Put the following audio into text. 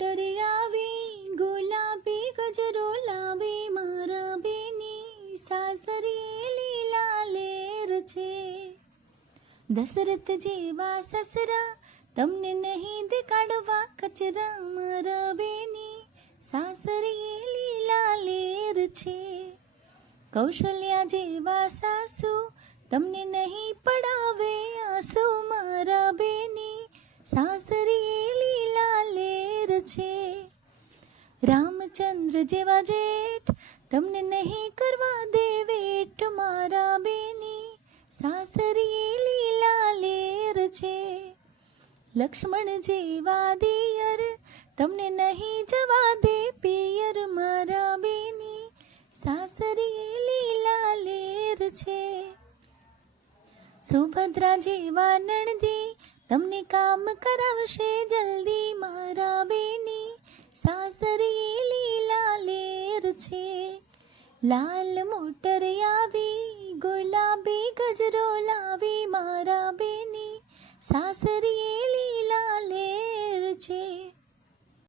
Motor આવી ગુલાબી ગજરો લાવી મારા બેની સાસરી લીલા લેર છે. દશરથ જેવા સસરા તમને નહીં દેખાડવા કચરા મારા બેની સાસરી લીલા લેર છે. કૌશલ્યા જેવા સાસુ તમને નહીં પડાવે આંસુ મારા બેની સાસરી લીલા લેર છે. રામચંદ્ર જેવા જેઠ તમને નહીં કરવા દે વેઠ મારા બેની સાસરી લીલા લેર છે. લક્ષ્મણ જેવા દિયર તમને નહીં જવા દે પિયર મારા બેની સાસરી લીલા લેર છે. સુભદ્રા જેવા નણદી તમને કામ કરાવશે જલ્દી મારા બેની સાસરી લીલા લેર છે. લાલ મોટર આવી ગુલાબી ગજરો લાવી મારા બેની સાસરી લીલા લેર છે.